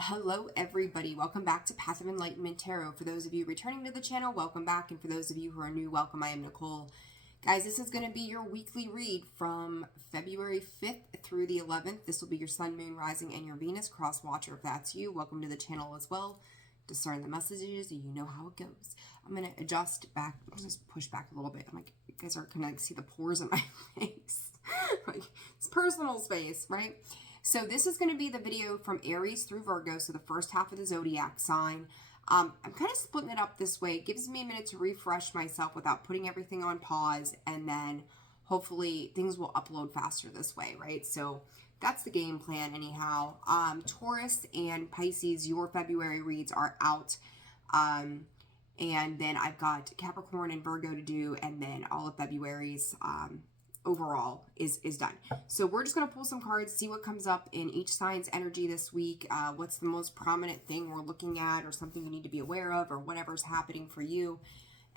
Hello everybody, welcome back to Path of Enlightenment Tarot. For those of you returning to the channel, welcome back, and for those of you who are new, welcome. I am Nicole. Guys, this is going to be your weekly read from February 5th through the 11th. This will be your Sun, Moon, Rising, and your Venus cross watcher. If that's you, welcome to the channel as well. Discern the messages, you know how it goes. I'm going to adjust back, just push back a little bit. I'm like, you guys are going to see the pores in my face. Like, it's personal space, right? So this is going to be the video from Aries through Virgo, so the first half of the zodiac sign. I'm kind of splitting it up this way. It gives me a minute to refresh myself without putting everything on pause, and then hopefully things will upload faster this way, right? So that's the game plan anyhow. Taurus and Pisces, your February reads are out. And then I've got Capricorn and Virgo to do, and then all of February's overall is done. So we're just going to pull some cards, see what comes up in each sign's energy this week. What's the most prominent thing we're looking at, or something you need to be aware of, or whatever's happening for you.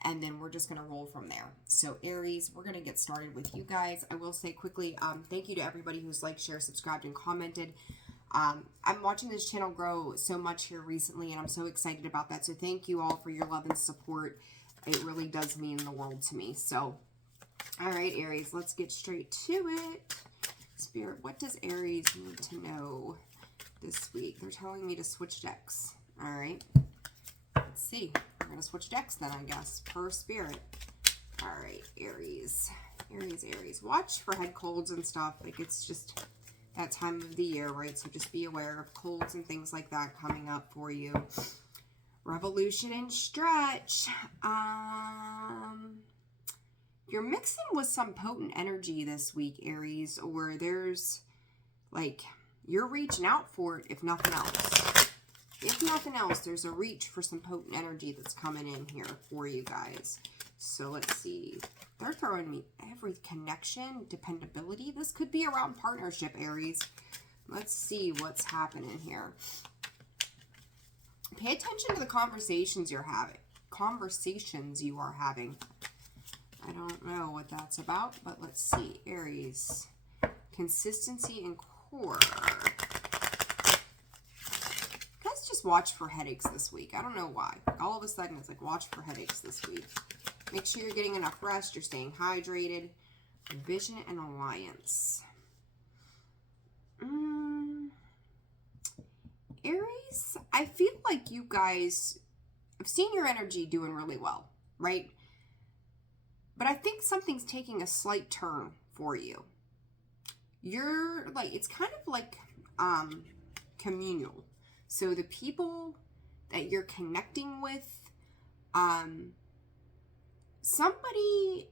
And then we're just going to roll from there. So Aries, we're going to get started with you guys. I will say quickly, thank you to everybody who's liked, shared, subscribed, and commented. I'm watching this channel grow so much here recently, and I'm so excited about that. So thank you all for your love and support. It really does mean the world to me. So all right, Aries, let's get straight to it. Spirit, what does Aries need to know this week? They're telling me to switch decks. All right. Let's see. We're going to switch decks then, I guess, per Spirit. All right, Aries. Aries. Watch for head colds and stuff. Like, it's just that time of the year, right? So just be aware of colds and things like that coming up for you. Revolution and stretch. You're mixing with some potent energy this week, Aries, or there's, like, you're reaching out for it, if nothing else. If nothing else, there's a reach for some potent energy that's coming in here for you guys. So let's see. They're throwing me every connection, dependability. This could be around partnership, Aries. Let's see what's happening here. Pay attention to the conversations you're having. Conversations you are having. I don't know what that's about, but let's see. Aries, consistency and core. Guys, just watch for headaches this week. I don't know why. All of a sudden, it's like, watch for headaches this week. Make sure you're getting enough rest. You're staying hydrated. Vision and alliance. Aries, I feel like you guys, I've seen your energy doing really well, right? But I think something's taking a slight turn for you. You're like, it's kind of like communal. So the people that you're connecting with, somebody,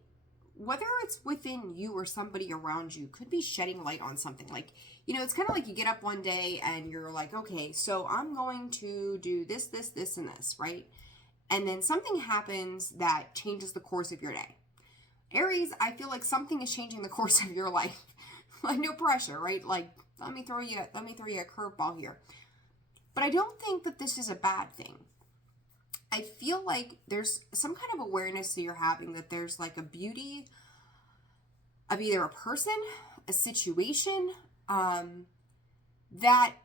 whether it's within you or somebody around you, could be shedding light on something. Like, you know, it's kind of like you get up one day and you're like, okay, so I'm going to do this, this, this, and this, right? And then something happens that changes the course of your day. Aries, I feel like something is changing the course of your life. Like, no pressure, right? Like, let me throw you a curveball here. But I don't think that this is a bad thing. I feel like there's some kind of awareness that you're having, that there's like a beauty of either a person, a situation, that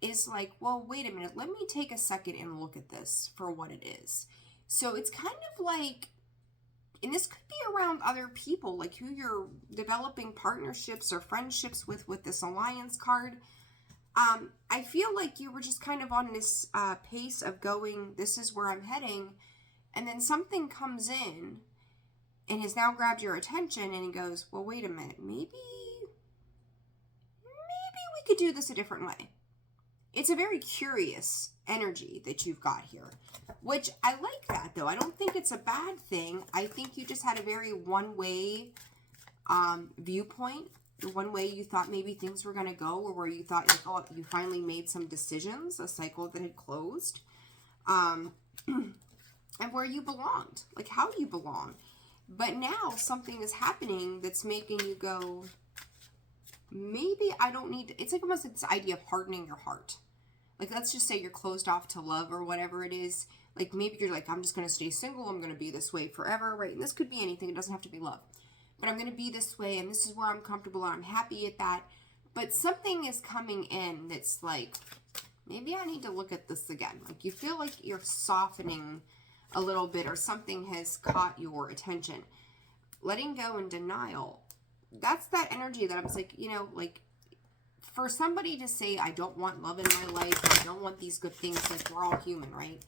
is like, well, wait a minute, let me take a second and look at this for what it is. So it's kind of like, and this could be around other people, like who you're developing partnerships or friendships with this alliance card. I feel like you were just kind of on this pace of going, this is where I'm heading. And then something comes in and has now grabbed your attention, and it goes, well, wait a minute, maybe we could do this a different way. It's a very curious energy that you've got here, which I like that, though. I don't think it's a bad thing. I think you just had a very one-way viewpoint, one way you thought maybe things were going to go, or where you thought, like, oh, you finally made some decisions, a cycle that had closed, and where you belonged, like how you belong. But now something is happening that's making you go, maybe I don't need to. It's like almost this idea of hardening your heart. Like, let's just say you're closed off to love or whatever it is. Like, maybe you're like, I'm just going to stay single. I'm going to be this way forever, right? And this could be anything. It doesn't have to be love. But I'm going to be this way, and this is where I'm comfortable, and I'm happy at that. But something is coming in that's like, maybe I need to look at this again. Like, you feel like you're softening a little bit, or something has caught your attention. Letting go and denial. That's that energy that I was like, you know, like, for somebody to say, I don't want love in my life, I don't want these good things, like, we're all human, right?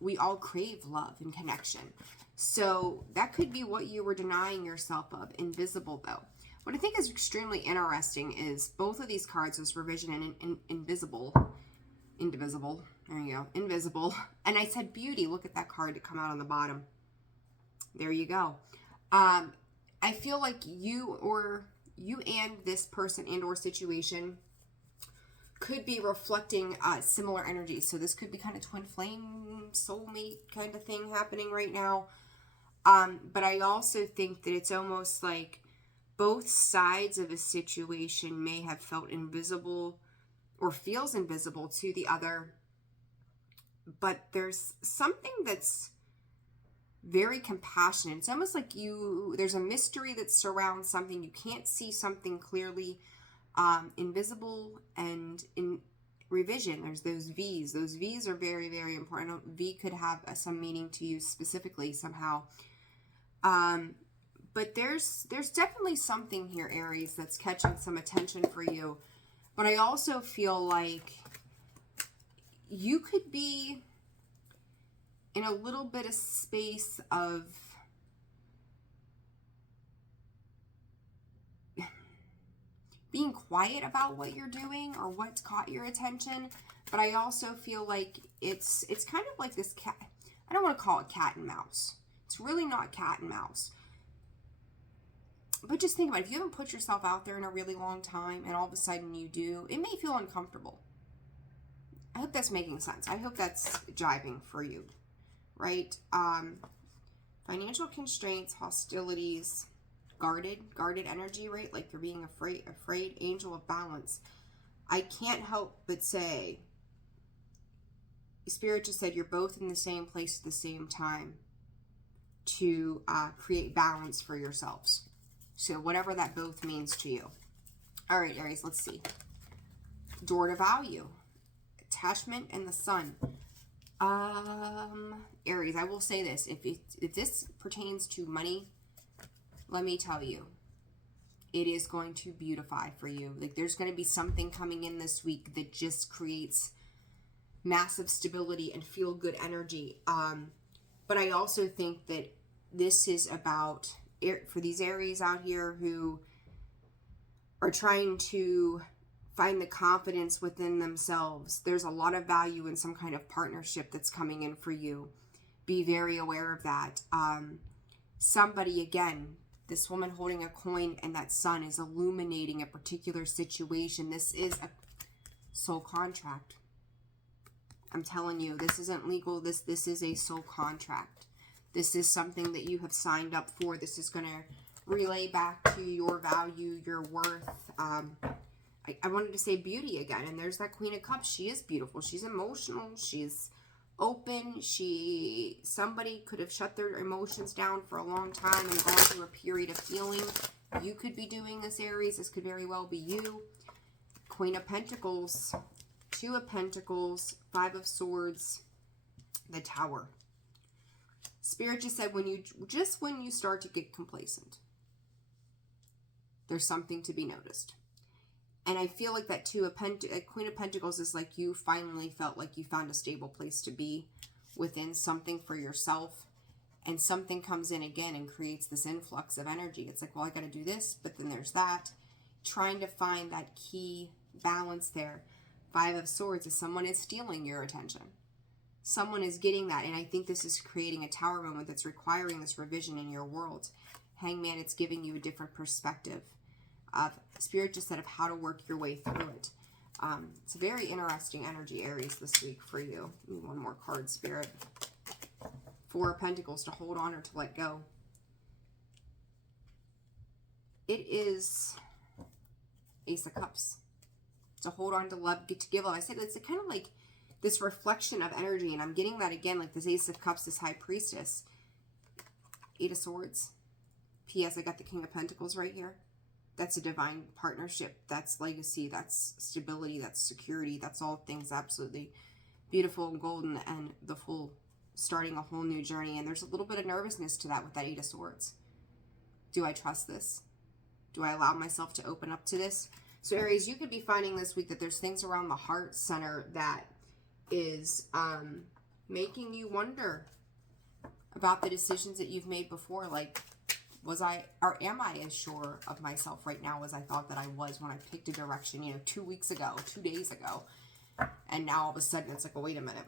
We all crave love and connection. So that could be what you were denying yourself of. Invisible, though. What I think is extremely interesting is both of these cards, this revision and invisible, indivisible, there you go, invisible. And I said beauty. Look at that card to come out on the bottom. There you go. I feel like you and this person and or situation could be reflecting similar energies. So this could be kind of twin flame, soulmate kind of thing happening right now. But I also think that it's almost like both sides of a situation may have felt invisible or feels invisible to the other. But there's something that's very compassionate. It's almost like there's a mystery that surrounds something. You can't see something clearly. Invisible, and in revision, there's those V's. Those V's are very, very important. V could have some meaning to you specifically somehow. But there's definitely something here, Aries, that's catching some attention for you. But I also feel like you could be in a little bit of space of being quiet about what you're doing or what's caught your attention. But I also feel like it's kind of like this cat. I don't want to call it cat and mouse. It's really not cat and mouse. But just think about it. If you haven't put yourself out there in a really long time and all of a sudden you do, it may feel uncomfortable. I hope that's making sense. I hope that's jiving for you, right? Financial constraints, hostilities, guarded energy, right? Like you're being afraid, angel of balance. I can't help but say, Spirit just said you're both in the same place at the same time to create balance for yourselves. So whatever that both means to you. All right, Aries, let's see. Door to value, attachment, and the sun. Aries, I will say this. If this pertains to money, let me tell you, it is going to beautify for you. Like, there's going to be something coming in this week that just creates massive stability and feel good energy. But I also think that this is about, for these Aries out here who are trying to find the confidence within themselves, there's a lot of value in some kind of partnership that's coming in for you. Be very aware of that. Somebody, again, this woman holding a coin and that sun is illuminating a particular situation. This is a soul contract. I'm telling you, this isn't legal. This is a soul contract. This is something that you have signed up for. This is going to relay back to your value, your worth. I wanted to say beauty again, and there's that Queen of Cups. She is beautiful. She's emotional. She's open. Somebody could have shut their emotions down for a long time and gone through a period of healing. You could be doing this, Aries. This could very well be you. Queen of Pentacles, Two of Pentacles, Five of Swords, the Tower. Spirit just said when you start to get complacent, there's something to be noticed. And I feel like that Queen of Pentacles is like you finally felt like you found a stable place to be within something for yourself. And something comes in again and creates this influx of energy. It's like, well, I got to do this, but then there's that. Trying to find that key balance there. Five of Swords is someone is stealing your attention. Someone is getting that. And I think this is creating a tower moment that's requiring this revision in your world. Hangman, it's giving you a different perspective. Spirit just said of how to work your way through it. It's a very interesting energy, Aries, this week for you. Need one more card, Spirit. Four of Pentacles, to hold on or to let go. It is Ace of Cups. To hold on to love, get to give love. I said it's kind of like this reflection of energy, and I'm getting that again, like this Ace of Cups, this High Priestess. Eight of Swords. P.S. I got the King of Pentacles right here. That's a divine partnership. That's legacy. That's stability. That's security. That's all things absolutely beautiful and golden, and the full starting a whole new journey. And there's a little bit of nervousness to that with that Eight of Swords. Do I trust this? Do I allow myself to open up to this? So Aries, you could be finding this week that there's things around the heart center that is making you wonder about the decisions that you've made before. Like, was I, or am I as sure of myself right now as I thought that I was when I picked a direction, 2 weeks ago, 2 days ago? And now all of a sudden it's like, well, wait a minute.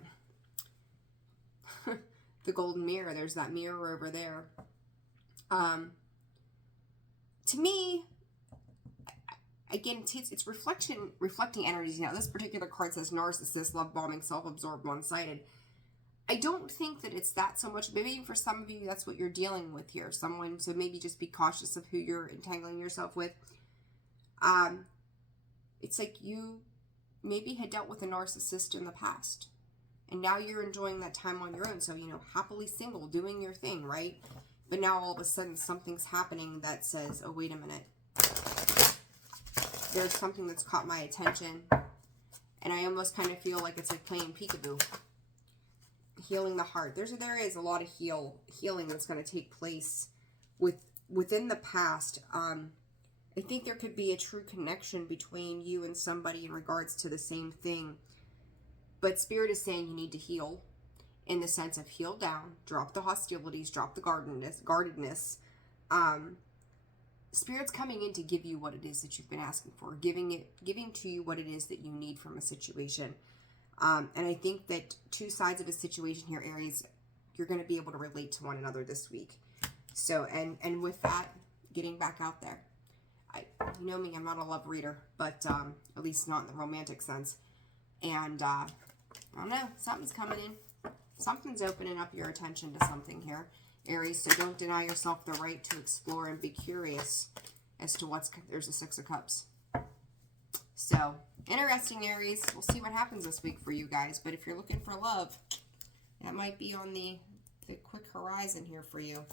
The golden mirror, there's that mirror over there. To me, again, it's reflecting energies. This particular card says narcissist, love bombing, self-absorbed, one-sided. I don't think that it's that so much. Maybe for some of you, that's what you're dealing with here. So maybe just be cautious of who you're entangling yourself with. It's like you maybe had dealt with a narcissist in the past, and now you're enjoying that time on your own. So, happily single, doing your thing, right? But now all of a sudden something's happening that says, oh, wait a minute. There's something that's caught my attention. And I almost kind of feel like it's like playing peekaboo. Healing the heart. There is a lot of healing that's going to take place within the past. I think there could be a true connection between you and somebody in regards to the same thing. But Spirit is saying you need to heal, in the sense of heal down, drop the hostilities, drop the guardedness. Spirit's coming in to give you what it is that you've been asking for, giving to you what it is that you need from a situation. And I think that two sides of a situation here, Aries, you're going to be able to relate to one another this week. So, and with that, getting back out there. You know me, I'm not a love reader, but at least not in the romantic sense. And I don't know, something's coming in. Something's opening up your attention to something here, Aries. So don't deny yourself the right to explore and be curious as to there's a Six of Cups. So, interesting, Aries. We'll see what happens this week for you guys. But if you're looking for love, that might be on the quick horizon here for you.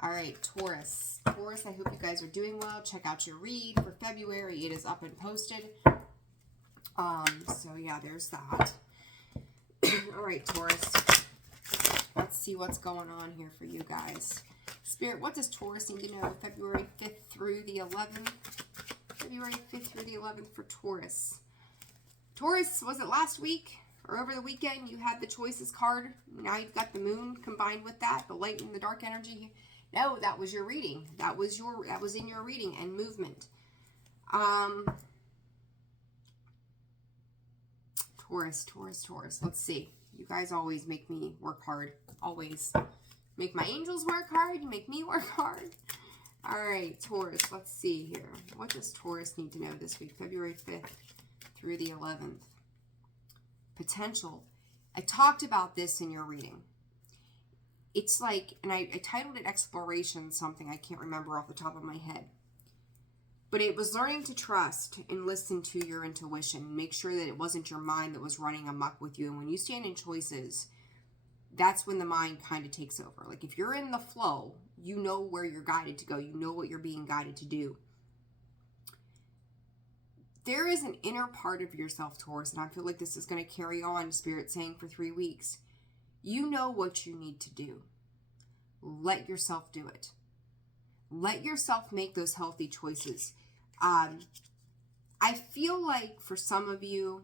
All right, Taurus. Taurus, I hope you guys are doing well. Check out your read for February. It is up and posted. So yeah, there's that. All right, Taurus. Let's see what's going on here for you guys. Spirit, what does Taurus need to know February 5th through the 11th? February 5th through the 11th for Taurus. Taurus, was it last week or over the weekend? You had the Choices card. Now you've got the moon combined with that, the light and the dark energy. No, that was your reading. That was in your reading and movement. Taurus. Let's see. You guys always make me work hard. Always. Make my angels work hard. You make me work hard. All right, Taurus. Let's see here. What does Taurus need to know this week? February 5th through the 11th. Potential. I talked about this in your reading. It's like, and I titled it Exploration something. I can't remember off the top of my head. But it was learning to trust and listen to your intuition. Make sure that it wasn't your mind that was running amok with you. And when you stand in choices, that's when the mind kind of takes over. Like if you're in the flow, you know where you're guided to go. You know what you're being guided to do. There is an inner part of yourself, Taurus, and I feel like this is going to carry on, Spirit saying, for 3 weeks. You know what you need to do. Let yourself do it. Let yourself make those healthy choices. I feel like for some of you,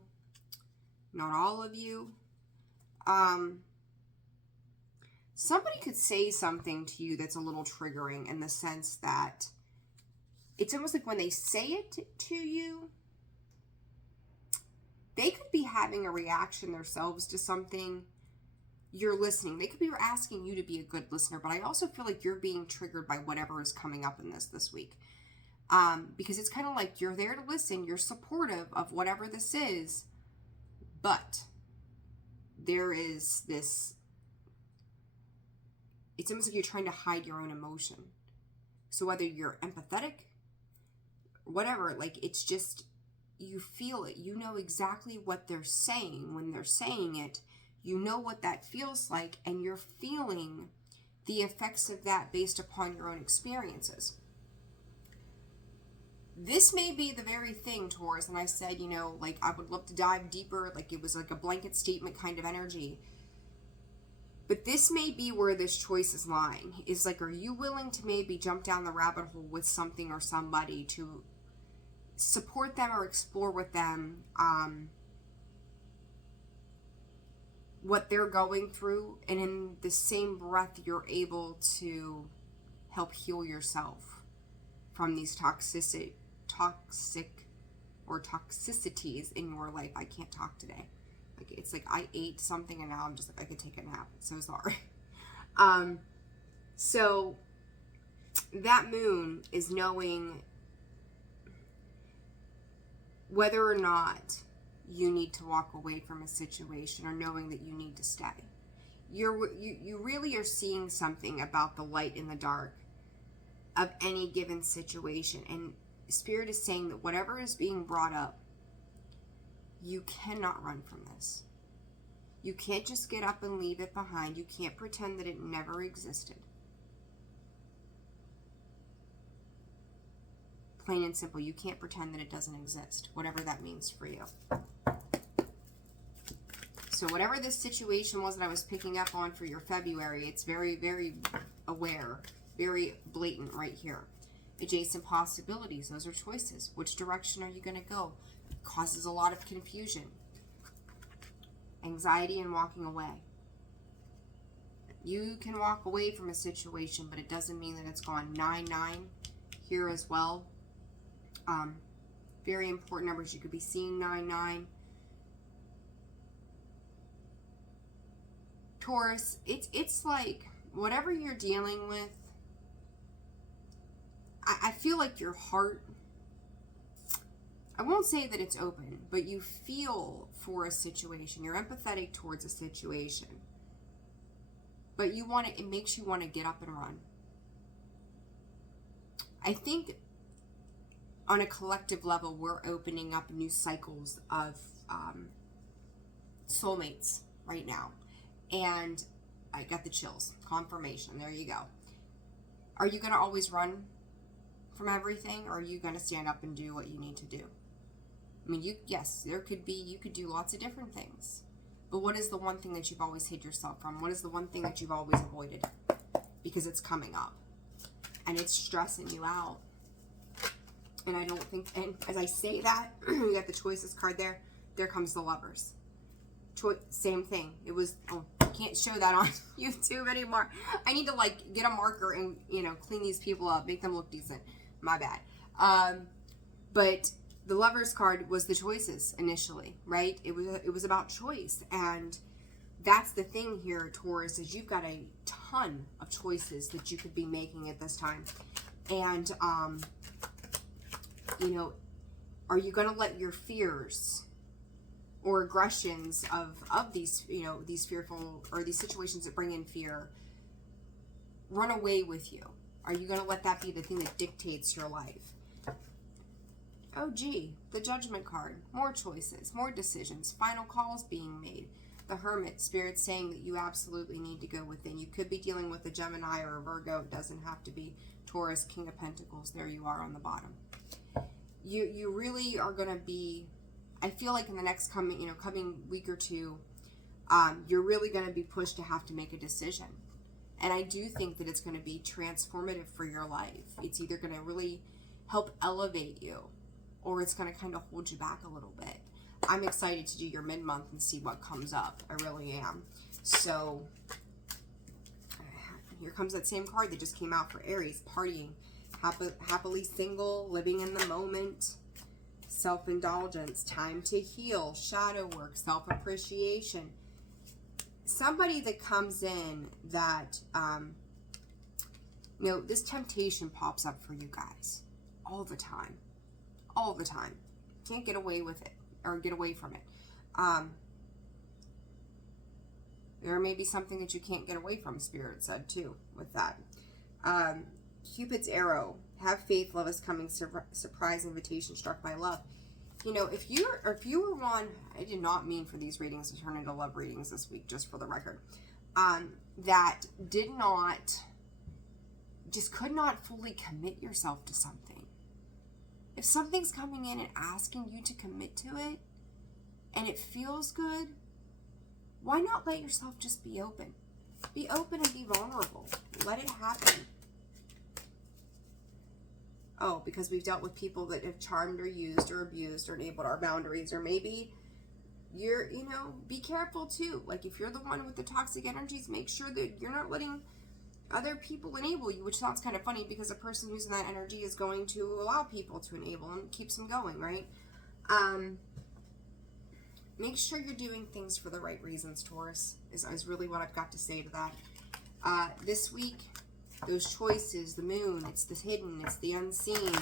not all of you, somebody could say something to you that's a little triggering in the sense that it's almost like when they say it to you, they could be having a reaction themselves to something. You're listening. They could be asking you to be a good listener, but I also feel like you're being triggered by whatever is coming up in this week. Because it's kind of like you're there to listen. You're supportive of whatever this is, but there is this, it's almost like you're trying to hide your own emotion. So whether you're empathetic, whatever, like it's just, you feel it. You know exactly what they're saying when they're saying it. You know what that feels like, and you're feeling the effects of that based upon your own experiences. This may be the very thing, Taurus, and I said, you know, like, I would love to dive deeper, like it was like a blanket statement kind of energy. But this may be where this choice is lying. Is like, are you willing to maybe jump down the rabbit hole with something or somebody to support them or explore with them what they're going through, and in the same breath you're able to help heal yourself from these toxic or toxicities in your life. I can't talk today. Like, it's like I ate something and now I'm just like, I could take a nap. So sorry. So that moon is knowing whether or not you need to walk away from a situation, or knowing that you need to stay. You really are seeing something about the light and the dark of any given situation. And Spirit is saying that whatever is being brought up, you cannot run from this. You can't just get up and leave it behind. You can't pretend that it never existed. Plain and simple, you can't pretend that it doesn't exist, whatever that means for you. So whatever this situation was that I was picking up on for your February, it's very, very aware, very blatant right here. Adjacent possibilities, those are choices. Which direction are you going to go? It causes a lot of confusion. Anxiety and walking away. You can walk away from a situation, but it doesn't mean that it's gone. 9-9 here as well. Very important numbers. You could be seeing 9-9. Taurus, it's like whatever you're dealing with, I feel like your heart, I won't say that it's open, but you feel for a situation. You're empathetic towards a situation. But you want to, it makes you want to get up and run. I think on a collective level, we're opening up new cycles of soulmates right now. And I got the chills. Confirmation. There you go. Are you going to always run from everything, or are you going to stand up and do what you need to do? I mean, yes, you could do lots of different things. But what is the one thing that you've always hid yourself from? What is the one thing that you've always avoided? Because it's coming up. And it's stressing you out. And I don't think, and as I say that, you got the choices card there. There comes the Lovers. Same thing. It was, I can't show that on YouTube anymore. I need to like get a marker and, you know, clean these people up, make them look decent. My bad. But the Lovers card was the choices initially, right? It was about choice. And that's the thing here, Taurus, is you've got a ton of choices that you could be making at this time. And, you know, are you going to let your fears or aggressions of these, you know, these fearful, or these situations that bring in fear, run away with you? Are you going to let that be the thing that dictates your life? Oh, gee, the Judgment card. More choices, more decisions, final calls being made. The Hermit, Spirit saying that you absolutely need to go within. You could be dealing with a Gemini or a Virgo. It doesn't have to be Taurus, King of Pentacles. There you are on the bottom. You really are going to be, I feel like in the next coming week or two, you're really going to be pushed to have to make a decision. And I do think that it's going to be transformative for your life. It's either going to really help elevate you, or it's going to kind of hold you back a little bit. I'm excited to do your mid-month and see what comes up. I really am. So here comes that same card that just came out for Aries. Partying. Happily single. Living in the moment. Self-indulgence. Time to heal. Shadow work. Self-appreciation. Somebody that comes in that, you know, this temptation pops up for you guys. All the time. All the time. Can't get away with it. Or get away from it. There may be something that you can't get away from, Spirit said too, with that. Cupid's arrow. Have faith, love is coming, surprise invitation, struck by love. You know, if you were one, I did not mean for these readings to turn into love readings this week, just for the record, that did not, just could not fully commit yourself to something. If something's coming in and asking you to commit to it, and it feels good, why not let yourself just be open? Be open and be vulnerable. Let it happen. Oh, because we've dealt with people that have charmed or used or abused or enabled our boundaries. Or maybe you're, be careful too. Like if you're the one with the toxic energies, make sure that you're not letting other people enable you, which sounds kind of funny because the person using that energy is going to allow people to enable and keeps them going, right? Make sure you're doing things for the right reasons, Taurus, is really what I've got to say to that. This week, those choices, the moon, it's the hidden, it's the unseen,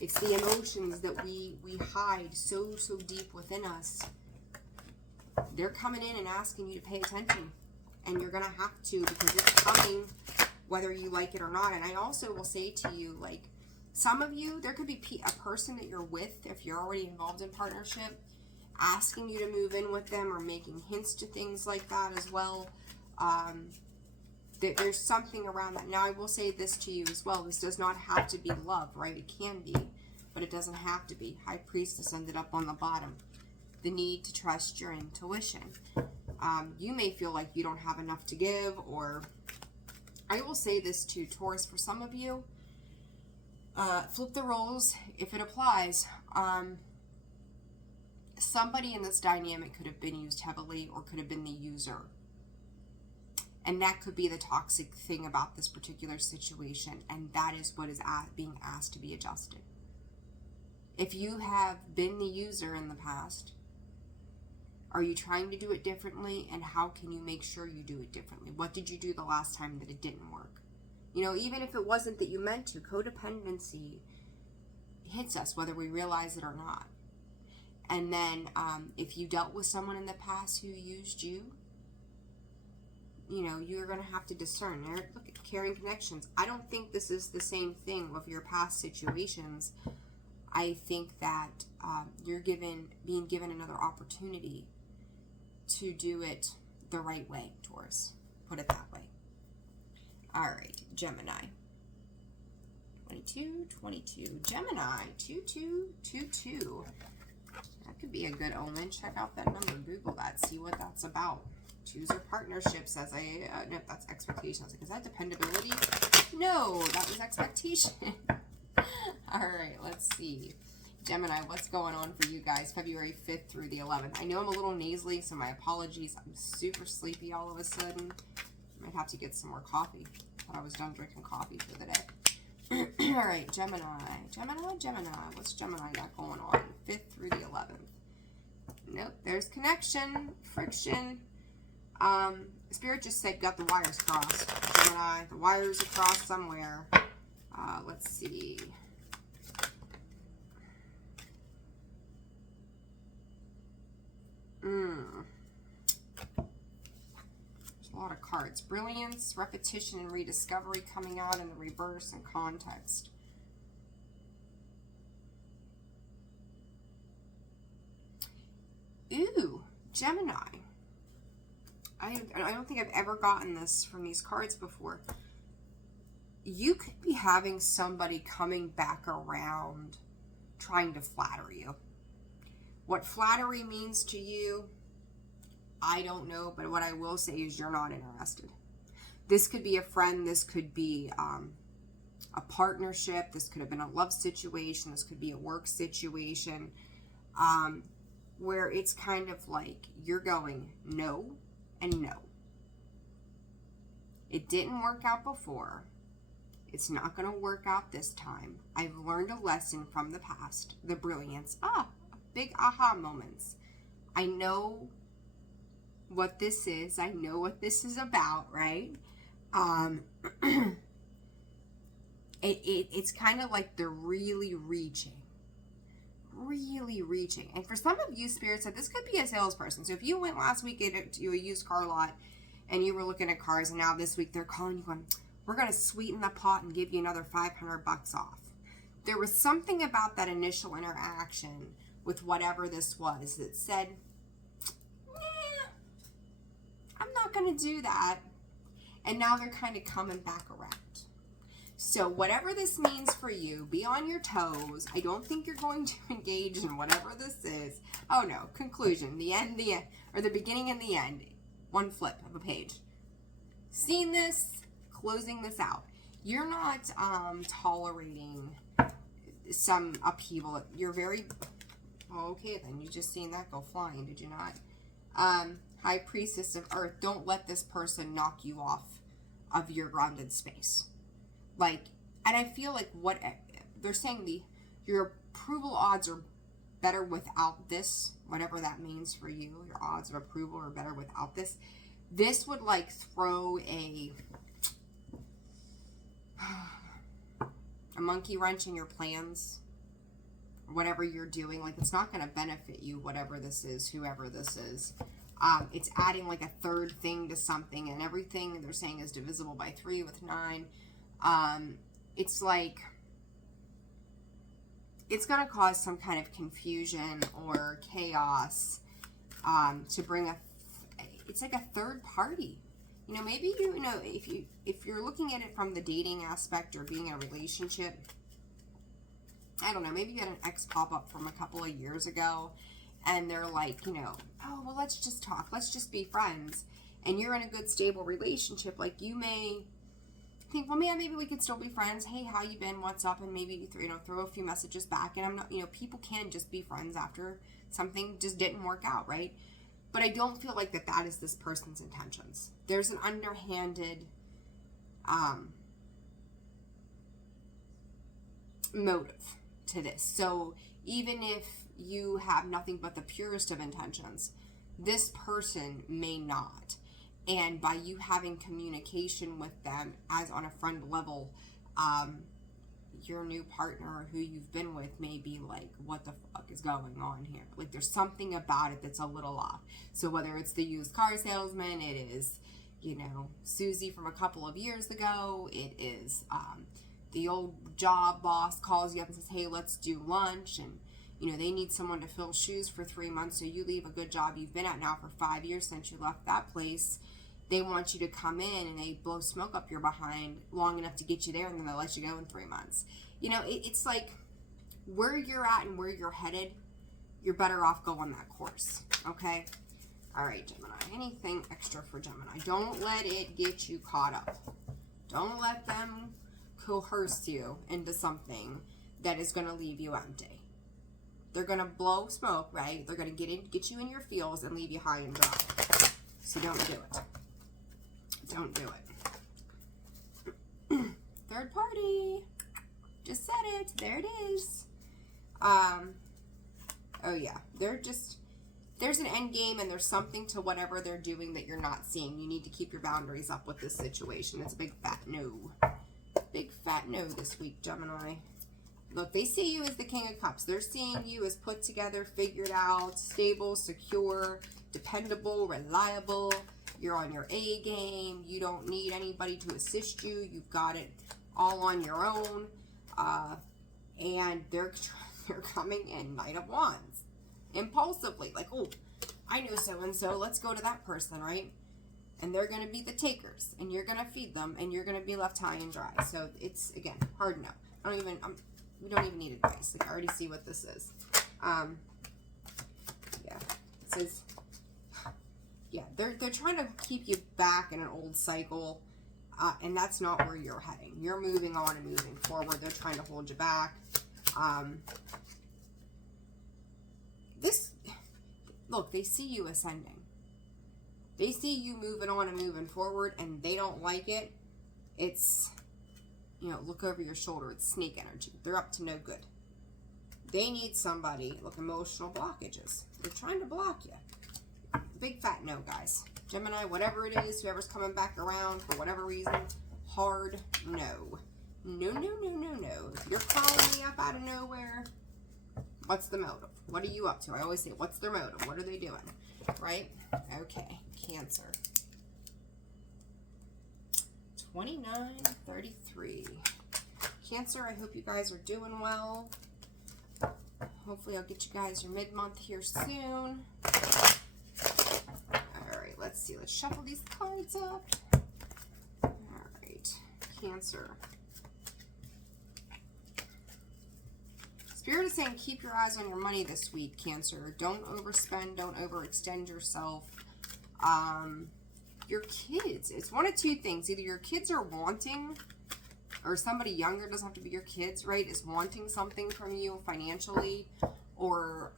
it's the emotions that we hide so deep within us. They're coming in and asking you to pay attention. And you're going to have to, because it's coming whether you like it or not. And I also will say to you, like, some of you, there could be a person that you're with, if you're already involved in partnership, asking you to move in with them or making hints to things like that as well. There's something around that. Now, I will say this to you as well. This does not have to be love, right? It can be, but it doesn't have to be. High Priestess ended up on the bottom. The need to trust your intuition. You may feel like you don't have enough to give, or I will say this to Taurus, for some of you, flip the roles if it applies. Somebody in this dynamic could have been used heavily or could have been the user. And that could be the toxic thing about this particular situation, and that is what is being asked to be adjusted. If you have been the user in the past, are you trying to do it differently, and how can you make sure you do it differently? What did you do the last time that it didn't work? Even if it wasn't that you meant to, codependency hits us whether we realize it or not. And then if you dealt with someone in the past who used you, you're going to have to discern. Look at caring connections. I don't think this is the same thing with your past situations. I think that you're being given another opportunity to do it the right way, Taurus. Put it that way. All right, Gemini. 22. Gemini, 2222. That could be a good omen. Check out that number. Google that. See what that's about. Choose your partnerships as no, that's expectation. I was like, is that dependability? No, that was expectation. All right, let's see. Gemini, what's going on for you guys February 5th through the 11th? I know I'm a little nasally, so my apologies. I'm super sleepy all of a sudden. Might have to get some more coffee. Thought I was done drinking coffee for the day. All right, Gemini. What's Gemini got going on? 5th through the 11th. Nope, there's connection, friction. Spirit just said got the wires crossed. Gemini, the wires are crossed somewhere. Let's see. There's a lot of cards. Brilliance, repetition, and rediscovery coming out in the reverse and context. Ooh, Gemini. I don't think I've ever gotten this from these cards before. You could be having somebody coming back around trying to flatter you. What flattery means to you, I don't know, but what I will say is you're not interested. This could be a friend, this could be a partnership, this could have been a love situation, this could be a work situation, where it's kind of like you're going no and no. It didn't work out before. It's not going to work out this time. I've learned a lesson from the past. The brilliance. Big aha moments. I know what this is. I know what this is about, right? It's kind of like they're really reaching. And for some of you, spirits, this could be a salesperson. So if you went last week to a used car lot and you were looking at cars, and now this week they're calling you going, we're going to sweeten the pot and give you another $500 off. There was something about that initial interaction with whatever this was that said, I'm not going to do that. And now they're kind of coming back around. So whatever this means for you, be on your toes. I don't think you're going to engage in whatever this is. Oh no, conclusion, the end, or the beginning and the end. One flip of a page. Seeing this, closing this out. You're not tolerating some upheaval. You're very, okay then, you just seen that go flying, did you not? High Priestess of Earth, don't let this person knock you off of your grounded space. Like, and I feel like what they're saying, your approval odds are better without this, whatever that means for you. Your odds of approval are better without this. This would like throw a monkey wrench in your plans, whatever you're doing. Like, it's not going to benefit you, whatever this is, whoever this is. It's adding like a third thing to something, and everything they're saying is divisible by 3 with 9. It's like, it's going to cause some kind of confusion or chaos, to bring it's like a third party. You know, maybe you know, if you're looking at it from the dating aspect or being in a relationship, I don't know, maybe you had an ex pop up from a couple of years ago, and they're like, you know, oh, well, let's just talk, let's just be friends, and you're in a good, stable relationship. Like, you may think, well, yeah, maybe we could still be friends. Hey, how you been? What's up? And maybe, you know, throw a few messages back. And I'm not, you know, people can just be friends after something just didn't work out, right? But I don't feel like that is this person's intentions. There's an underhanded motive to this. So even if you have nothing but the purest of intentions, this person may not. And by you having communication with them as on a friend level, your new partner or who you've been with may be like, what the fuck is going on here? Like, there's something about it that's a little off. So whether it's the used car salesman, it is, you know, Susie from a couple of years ago, it is the old job boss calls you up and says, hey, let's do lunch, and you know, they need someone to fill shoes for 3 months, so you leave a good job you've been at now for 5 years since you left that place. They want you to come in, and they blow smoke up your behind long enough to get you there, and then they'll let you go in 3 months. You know, it's like where you're at and where you're headed, you're better off going that course, okay? All right, Gemini, anything extra for Gemini? Don't let it get you caught up. Don't let them coerce you into something that is going to leave you empty. They're going to blow smoke, right? They're going to get you in your feels and leave you high and dry. So don't do it. Don't do it. Third party. Just said it. There it is. Oh yeah. There's an end game, and there's something to whatever they're doing that you're not seeing. You need to keep your boundaries up with this situation. It's a big fat no. Big fat no this week, Gemini. Look, they see you as the King of Cups. They're seeing you as put together, figured out, stable, secure, dependable, reliable. You're on your A game. You don't need anybody to assist you. You've got it all on your own. And they're coming in Knight of Wands. Impulsively. Like, oh, I know so-and-so. Let's go to that person, right? And they're going to be the takers. And you're going to feed them. And you're going to be left high and dry. So it's, again, hard no. We don't even need advice. Like, I already see what this is. Yeah. It says, yeah, they're trying to keep you back in an old cycle. And that's not where you're heading. You're moving on and moving forward. They're trying to hold you back. Look, they see you ascending. They see you moving on and moving forward, and they don't like it. It's, you know, look over your shoulder. It's snake energy. They're up to no good. They need somebody. Look, emotional blockages. They're trying to block you. Big fat no, guys. Gemini, whatever it is, whoever's coming back around for whatever reason, hard no. No, no, no, no, no. If you're calling me up out of nowhere, what's the motive? What are you up to? I always say, what's their motive? What are they doing? Right? Okay. Cancer. 29:33. Cancer, I hope you guys are doing well. Hopefully I'll get you guys your mid-month here soon. Alright, let's see. Let's shuffle these cards up. Alright. Cancer. Spirit is saying keep your eyes on your money this week, Cancer. Don't overspend. Don't overextend yourself. Your kids. It's one of two things. Either your kids are wanting, or somebody younger, doesn't have to be your kids, right, is wanting something from you financially, or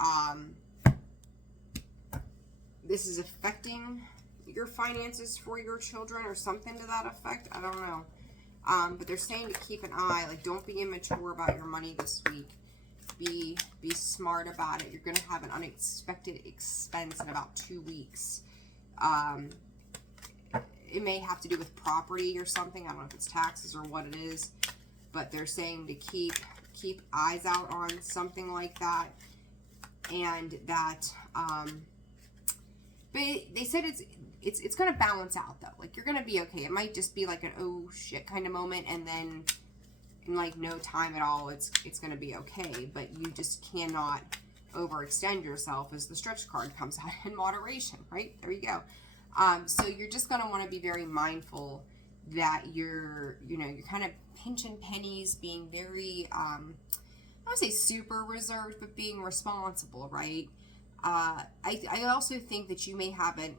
this is affecting your finances for your children or something to that effect. I don't know. But they're saying to keep an eye, like, don't be immature about your money this week. Be smart about it. You're going to have an unexpected expense in about 2 weeks. It may have to do with property or something. I don't know if it's taxes or what it is. But they're saying to keep eyes out on something like that. And that, but they said it's going to balance out, though. Like, you're going to be okay. It might just be like an oh shit kind of moment, and then in like no time at all, it's going to be okay. But you just cannot overextend yourself, as the stretch card comes out, in moderation, right? There you go. So you're just going to want to be very mindful that you're kind of pinching pennies, being very, I would say super reserved, but being responsible, right? I also think that you may have an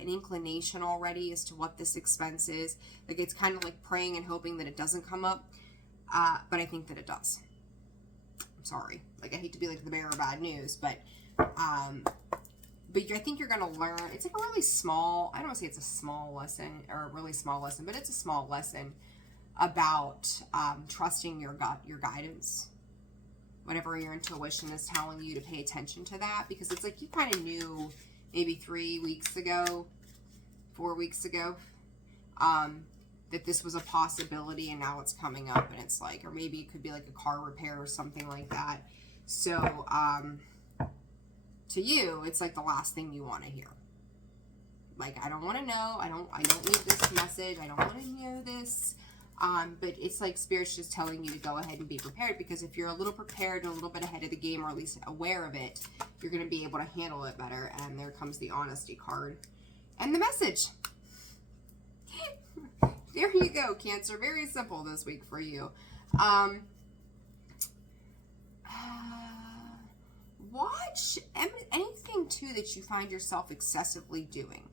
inclination already as to what this expense is. Like, it's kind of like praying and hoping that it doesn't come up. But I think that it does. I'm sorry. Like, I hate to be like the bearer of bad news, but I think you're going to learn. It's like a really small, I don't want to say it's a small lesson or a really small lesson, but it's a small lesson about trusting your gut, your guidance. Whenever your intuition is telling you to pay attention to that, because it's like you kind of knew maybe 3 weeks ago, 4 weeks ago, that this was a possibility, and now it's coming up, and it's like, or maybe it could be like a car repair or something like that. So, to you, it's like the last thing you want to hear. Like, I don't want to know. I don't need this message. I don't want to know this. But it's like Spirit's just telling you to go ahead and be prepared, because if you're a little prepared and a little bit ahead of the game, or at least aware of it, you're going to be able to handle it better. And there comes the honesty card and the message. There you go, Cancer. Very simple this week for you. Watch anything, too, that you find yourself excessively doing.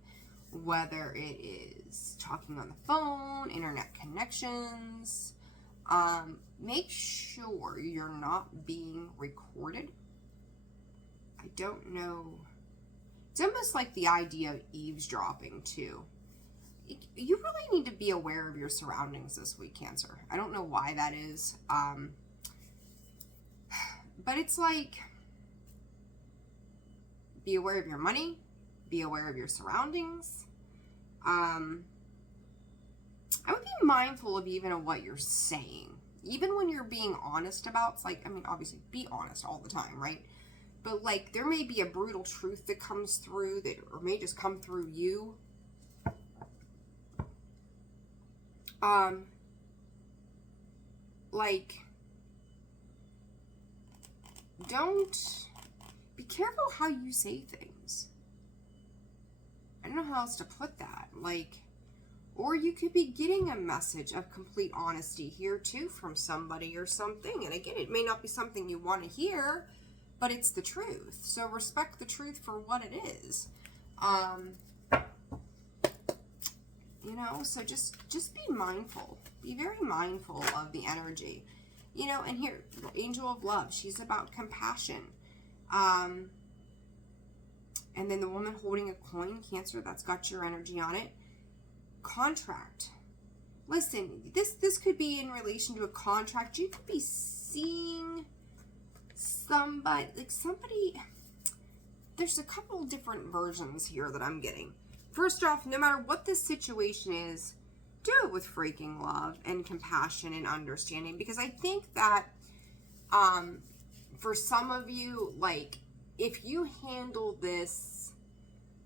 Whether it is talking on the phone, internet connections. Make sure you're not being recorded. I don't know. It's almost like the idea of eavesdropping, too. You really need to be aware of your surroundings this week, Cancer. I don't know why that is. But it's like, be aware of your money. Be aware of your surroundings. I would be mindful of even of what you're saying. Even when you're being honest about, it's like, I mean, obviously be honest all the time, right? But like, there may be a brutal truth that comes through that, or may just come through you. Like, be careful how you say things. I don't know how else to put that. Like, or you could be getting a message of complete honesty here too from somebody or something. And again, it may not be something you want to hear, but it's the truth. So respect the truth for what it is. So just be mindful. Be very mindful of the energy. And here, Angel of Love, she's about compassion. And then the woman holding a coin, Cancer, that's got your energy on it. Contract. Listen, this could be in relation to a contract. You could be seeing somebody, there's a couple different versions here that I'm getting. First off, no matter what this situation is, do it with freaking love and compassion and understanding, because I think that for some of you, like, if you handle this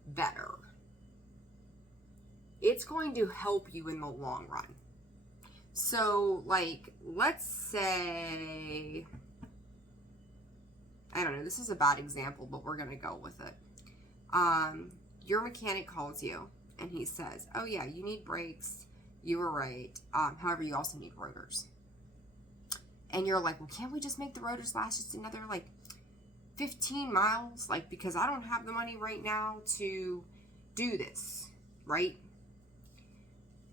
better, it's going to help you in the long run. So, like, let's say, I don't know, this is a bad example, but we're going to go with it. Your mechanic calls you, and he says, oh yeah, you need brakes. You were right. However, you also need rotors. and you're like, well, can't we just make the rotors last just another like 15 miles? Like, because I don't have the money right now to do this, right?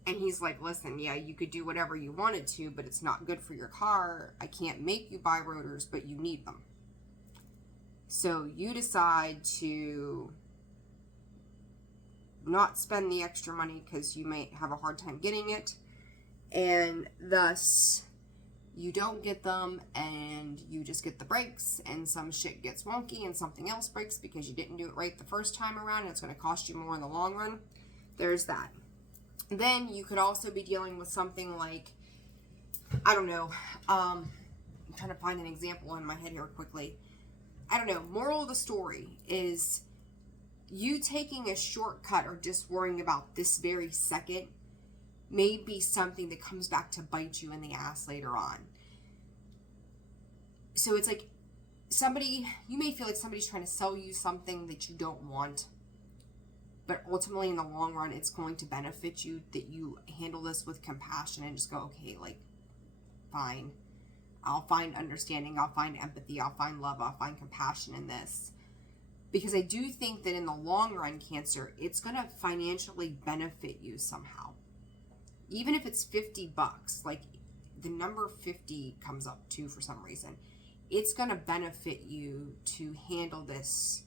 And he's like, listen, yeah, you could do whatever you wanted to, but it's not good for your car. I can't make you buy rotors, but you need them. So you decide to not spend the extra money because you might have a hard time getting it. And thus, you don't get them, and you just get the brakes, and some shit gets wonky, and something else breaks because you didn't do it right the first time around, and it's going to cost you more in the long run. There's that. Then you could also be dealing with something like, I don't know, I'm trying to find an example in my head here quickly. I don't know, moral of the story is you taking a shortcut or just worrying about this very second may be something that comes back to bite you in the ass later on. So it's like you may feel like somebody's trying to sell you something that you don't want, but ultimately in the long run, it's going to benefit you that you handle this with compassion and just go, okay, like, fine. I'll find understanding. I'll find empathy. I'll find love. I'll find compassion in this. Because I do think that in the long run, Cancer, it's going to financially benefit you somehow. Even if it's $50, like the number 50 comes up too for some reason, it's going to benefit you to handle this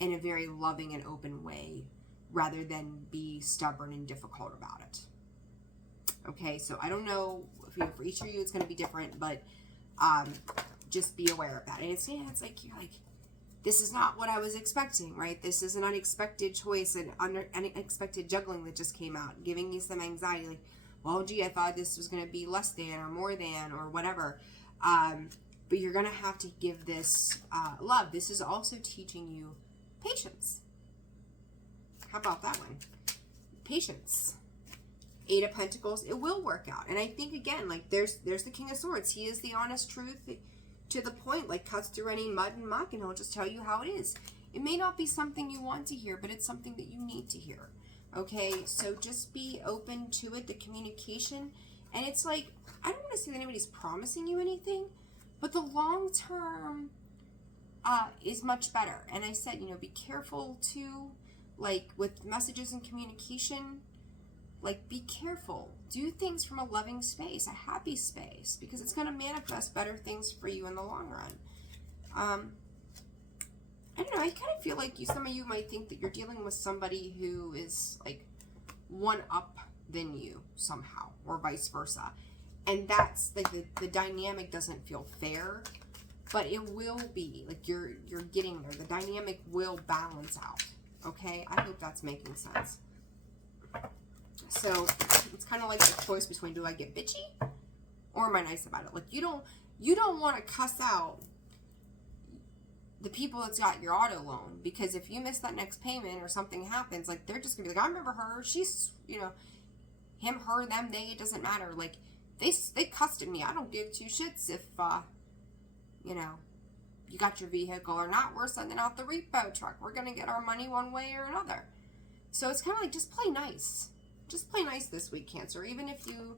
in a very loving and open way rather than be stubborn and difficult about it. Okay, so I don't know if for each of you it's going to be different, but just be aware of that. And it's like you're like, this is not what I was expecting, right? This is an unexpected choice and unexpected juggling that just came out, giving you some anxiety. Like, well, gee, I thought this was going to be less than or more than or whatever. But you're going to have to give this love. This is also teaching you patience. How about that one? Patience. 8 of Pentacles. It will work out. And I think, again, like there's the King of Swords. He is the honest truth to the point, like cuts through any mud and muck, and he'll just tell you how it is. It may not be something you want to hear, but it's something that you need to hear. Okay, so just be open to it, the communication. And it's like, I don't want to say that anybody's promising you anything, but the long term is much better. And I said, be careful too, like with messages and communication. Like, be careful. Do things from a loving space, a happy space, because it's going to manifest better things for you in the long run. I don't know. I kind of feel like some of you might think that you're dealing with somebody who is like one up than you somehow, or vice versa. And that's like the dynamic doesn't feel fair, but it will be. Like you're getting there. The dynamic will balance out. Okay? I hope that's making sense. So it's kind of like the choice between, do I get bitchy or am I nice about it? Like you don't want to cuss out the people that's got your auto loan, because if you miss that next payment or something happens, like they're just gonna be like, I remember her. She's, him, her, them, they. It doesn't matter. Like they cussed at me. I don't give two shits if you got your vehicle or not. We're sending out the repo truck. We're gonna get our money one way or another. So it's kind of like, just play nice. Just play nice this week, Cancer. Even if you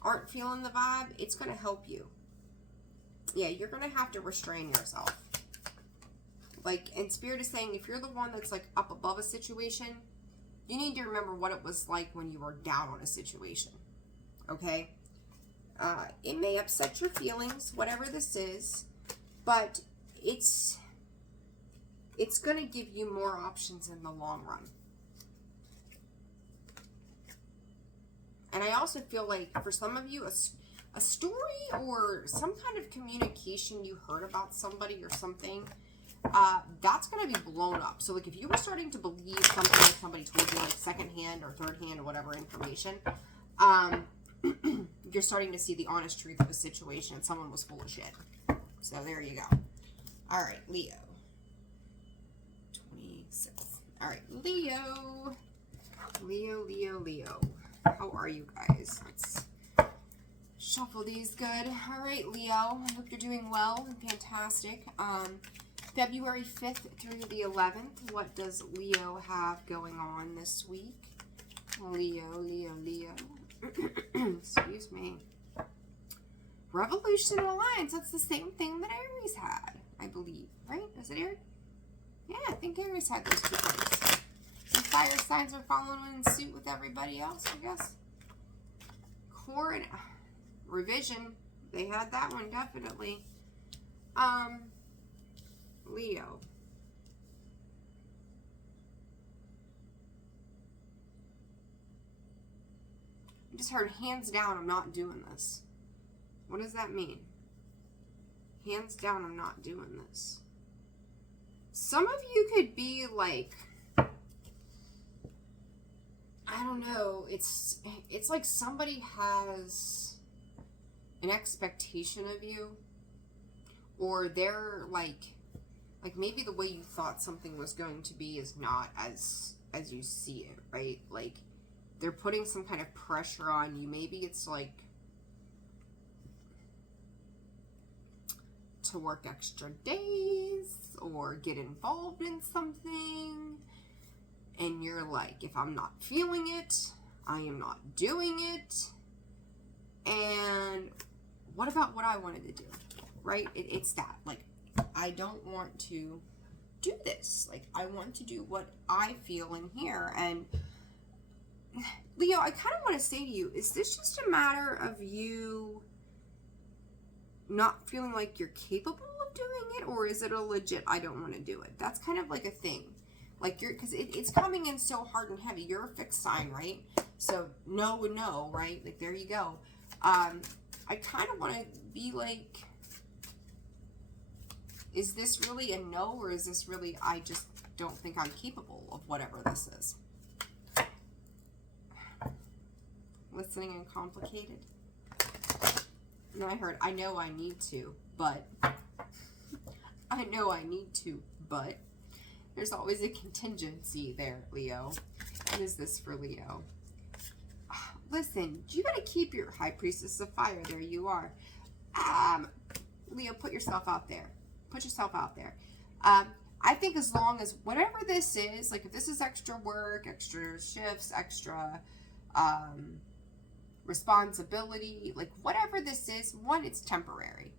aren't feeling the vibe, it's going to help you. Yeah, you're going to have to restrain yourself. Like, and Spirit is saying, if you're the one that's like up above a situation, you need to remember what it was like when you were down on a situation. Okay? It may upset your feelings, whatever this is, but it's going to give you more options in the long run. And I also feel like for some of you, a story or some kind of communication you heard about somebody or something, that's going to be blown up. So like if you were starting to believe something that somebody told you, like secondhand or third hand or whatever information, you're starting to see the honest truth of the situation and someone was full of shit. So there you go. All right, Leo. 26. All right, Leo. Leo. How are you guys? Let's shuffle these. Good. All right, Leo. I hope you're doing well and fantastic. February 5th through the 11th. What does Leo have going on this week? Leo. Excuse me. Revolution and alliance. That's the same thing that Aries had, I believe. Right? Is it Aries? Yeah, I think Aries had those 2 cards. Some fire signs are following in suit with everybody else, I guess. Core and revision. They had that one, definitely. Leo. I just heard hands down, I'm not doing this. What does that mean? Hands down, I'm not doing this. Some of you could be like, I don't know, it's like somebody has an expectation of you, or they're like maybe the way you thought something was going to be is not as you see it, right? Like they're putting some kind of pressure on you. Maybe it's like to work extra days or get involved in something, and you're like, if I'm not feeling it, I am not doing it. And what about what I wanted to do, right? It's that, like, I don't want to do this. Like, I want to do what I feel in here. And Leo, I kind of want to say to you, is this just a matter of you not feeling like you're capable of doing it, or is it a legit, I don't want to do it? That's kind of like a thing. Like, because it's coming in so hard and heavy. You're a fixed sign, right? So no and no, right? Like, there you go. I kind of want to be like, is this really a no, or is this really, I just don't think I'm capable of whatever this is? Listening and complicated. And I heard, I know I need to, but. I know I need to, but. There's always a contingency there, Leo. What is this for Leo? Listen, you got to keep your High Priestess of Fire. There you are. Leo, put yourself out there. Put yourself out there. I think as long as whatever this is, like if this is extra work, extra shifts, extra responsibility, like whatever this is, one, it's temporary.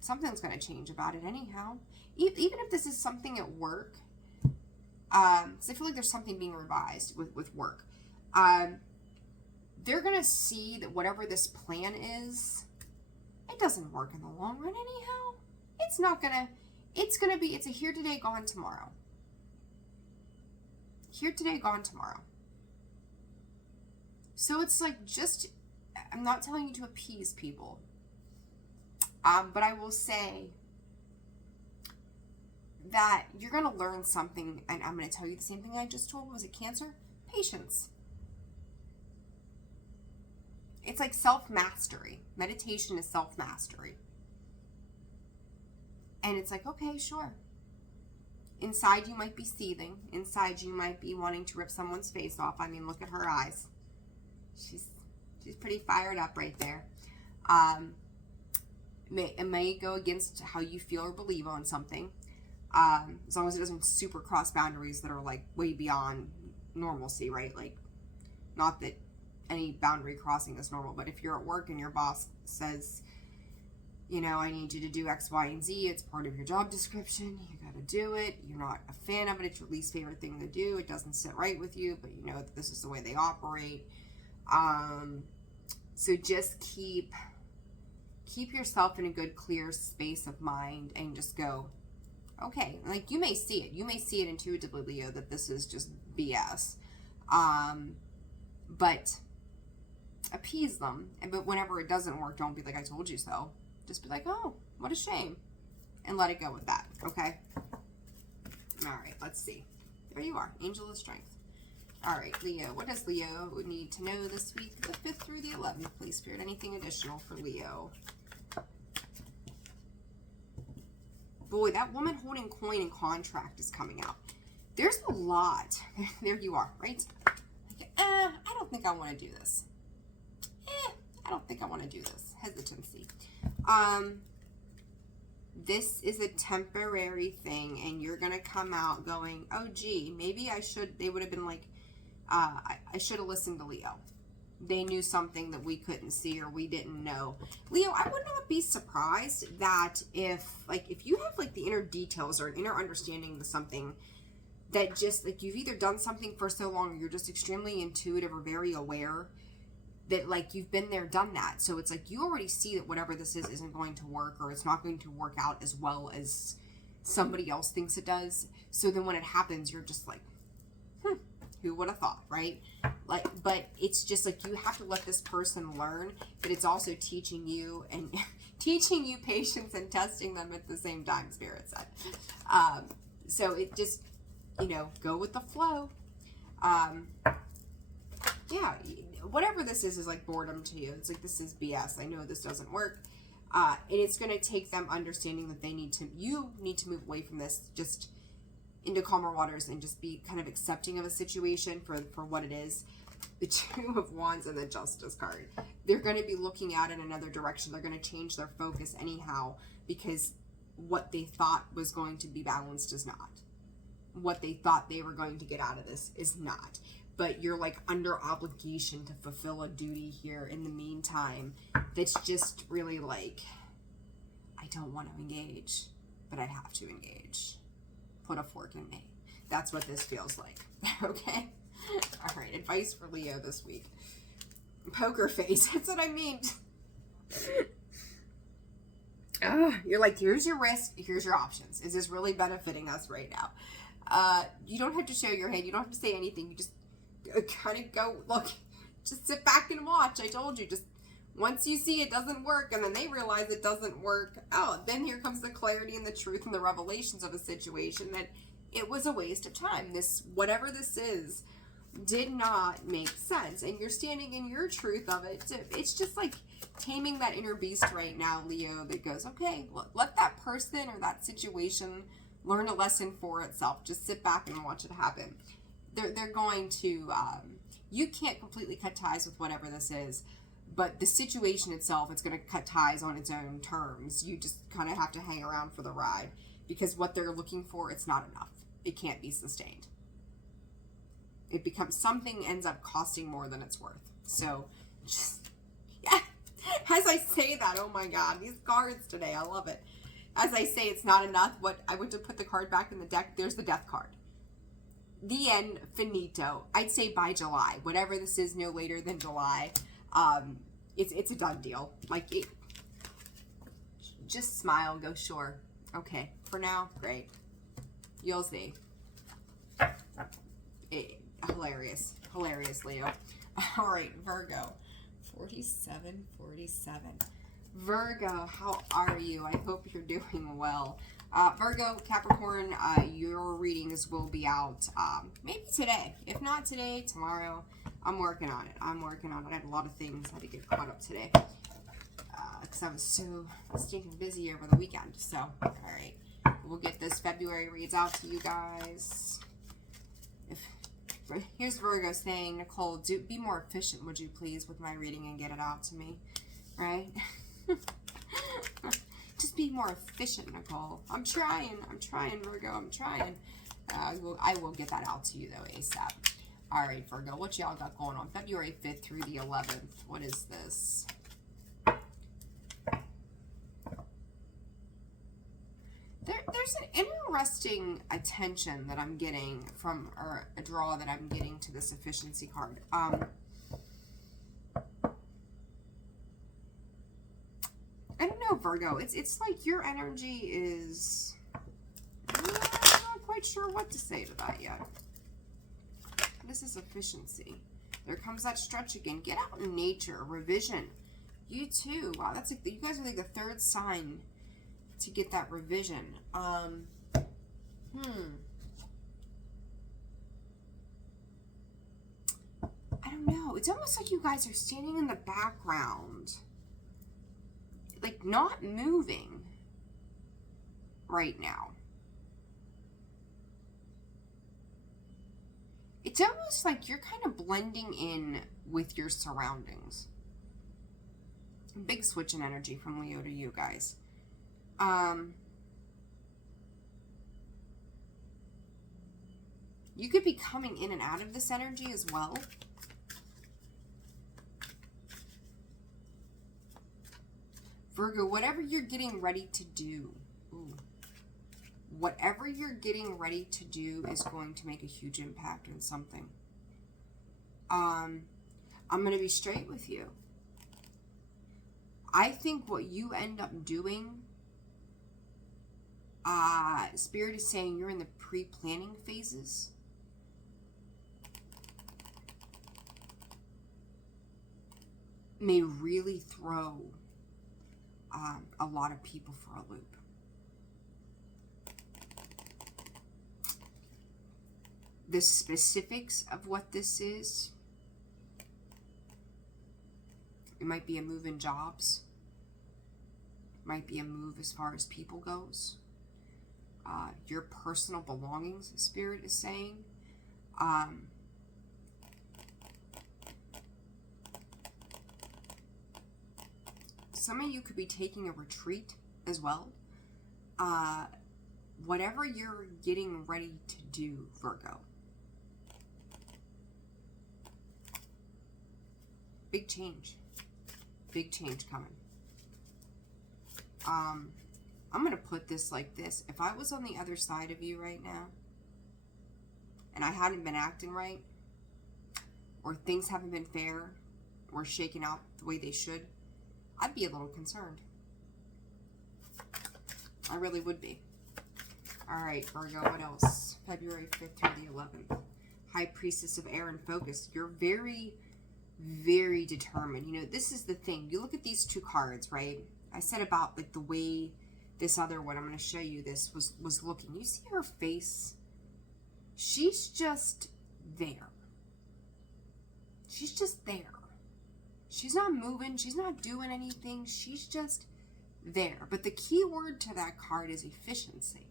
Something's going to change about it anyhow. Even if this is something at work, because I feel like there's something being revised with work. They're going to see that whatever this plan is, it doesn't work in the long run anyhow. It's not going to, it's a here today, gone tomorrow. Here today, gone tomorrow. So it's like just, I'm not telling you to appease people. But I will say that you're going to learn something, and I'm going to tell you the same thing I just told. Was it Cancer? Patience. It's like self-mastery. Meditation is self-mastery. And it's like, okay, sure. Inside you might be seething. Inside you might be wanting to rip someone's face off. I mean, look at her eyes. She's pretty fired up right there. It may go against how you feel or believe on something. As long as it doesn't super cross boundaries that are like way beyond normalcy, right? Like, not that any boundary crossing is normal, but if you're at work and your boss says, you know, I need you to do X, Y, and Z, it's part of your job description, you got to do it, you're not a fan of it, it's your least favorite thing to do, it doesn't sit right with you, but you know that this is the way they operate. So just keep yourself in a good, clear space of mind and just go, okay, like you may see it intuitively, Leo, that this is just BS. But appease them. But whenever it doesn't work, don't be like, I told you so. Just be like, oh, what a shame. And let it go with that, okay? All right, let's see. There you are, Angel of Strength. All right, Leo, what does Leo need to know this week, the 5th through the 11th, please, Spirit? Anything additional for Leo? Boy, that woman holding coin and contract is coming out. There's a lot. There you are, right? Like, I don't think I want to do this. I don't think I want to do this. Hesitancy. This is a temporary thing, and you're going to come out going, oh, gee, maybe I should, they would have been like, I should have listened to Leo. They knew something that we couldn't see or we didn't know. Leo, I would not be surprised that if you have like the inner details or an inner understanding of something, that just like you've either done something for so long or you're just extremely intuitive or very aware that like you've been there, done that. So it's like you already see that whatever this is isn't going to work, or it's not going to work out as well as somebody else thinks it does. So then when it happens, you're just like, who would have thought, right? Like, but it's just like you have to let this person learn, but it's also teaching you and teaching you patience and testing them at the same time, Spirit said. So it just, you know, go with the flow. Yeah, whatever this is like boredom to you. It's like, this is BS. I know this doesn't work. And it's going to take them understanding that you need to move away from this, just into calmer waters, and just be kind of accepting of a situation for what it is. The Two of Wands and the Justice card. They're going to be looking out in another direction. They're going to change their focus anyhow, because what they thought was going to be balanced is not. What they thought they were going to get out of this is not. But you're like under obligation to fulfill a duty here in the meantime. That's just really like, I don't want to engage, but I have to engage. Put a fork in me. That's what this feels like. Okay? All right, advice for Leo this week. Poker face. That's what I mean. You're like, here's your risk, here's your options. Is this really benefiting us right now? You don't have to show your hand. You don't have to say anything. You just kind of go, look, just sit back and watch. I told you, just once you see it doesn't work, and then they realize it doesn't work, then here comes the clarity and the truth and the revelations of a situation that it was a waste of time. This, whatever this is, did not make sense. And you're standing in your truth of it. It's just like taming that inner beast right now, Leo, that goes, okay, let that person or that situation learn a lesson for itself. Just sit back and watch it happen. They're going to, you can't completely cut ties with whatever this is, but the situation itself, it's going to cut ties on its own terms. You just kind of have to hang around for the ride, because what they're looking for, it's not enough. It can't be sustained. It becomes, something ends up costing more than it's worth. So just, yeah, as I say that, oh my God, these cards today, I love it. As I say, it's not enough. What I went to put the card back in the deck, there's the Death card. The end, finito. I'd say by July, whatever this is, no later than July. It's a done deal. Like, just smile, go, sure. Okay, for now, great. You'll see. Hilarious, Leo. All right, Virgo, 47. Virgo, how are you? I hope you're doing well. Virgo, Capricorn, your readings will be out maybe today. If not today, tomorrow. I'm working on it. I had a lot of things I had to get caught up today, because I was so stinking busy over the weekend. So, all right, we'll get this February reads out to you guys. Here's Virgo saying, Nicole, be more efficient, would you please, with my reading and get it out to me, right? Just be more efficient, Nicole. I'm trying, Virgo. I'm trying. I will get that out to you, though, ASAP. All right, Virgo, what y'all got going on? February 5th through the 11th. What is this? There's an interesting attention that I'm getting from, or a draw that I'm getting to this efficiency card. I don't know, Virgo. It's like your energy is, I'm not quite sure what to say to that yet. This is efficiency. There comes that stretch again. Get out in nature. Revision. You too. Wow, that's like, you guys are like the third sign to get that revision. I don't know. It's almost like you guys are standing in the background, like not moving right now. It's almost like you're kind of blending in with your surroundings. Big switch in energy from Leo to you guys. You could be coming in and out of this energy as well. Virgo, whatever you're getting ready to do, whatever you're getting ready to do is going to make a huge impact on something. I'm going to be straight with you. I think what you end up doing, Spirit is saying you're in the pre-planning phases. May really throw a lot of people for a loop. The specifics of what this is, it might be a move in jobs, might be a move as far as people goes, your personal belongings, Spirit is saying. Some of you could be taking a retreat as well. Whatever you're getting ready to do, Virgo. Big change. Big change coming. I'm going to put this like this. If I was on the other side of you right now, and I hadn't been acting right, or things haven't been fair, or shaken out the way they should, I'd be a little concerned. I really would be. All right, Virgo, what else? February 5th through the 11th. High Priestess of Air and Focus. You're very, very determined. You know, this is the thing. You look at these two cards, right? I said about like the way this other one, I'm going to show you this, was looking. You see her face? She's just there. She's just there. She's not moving. She's not doing anything. She's just there. But the key word to that card is efficiency.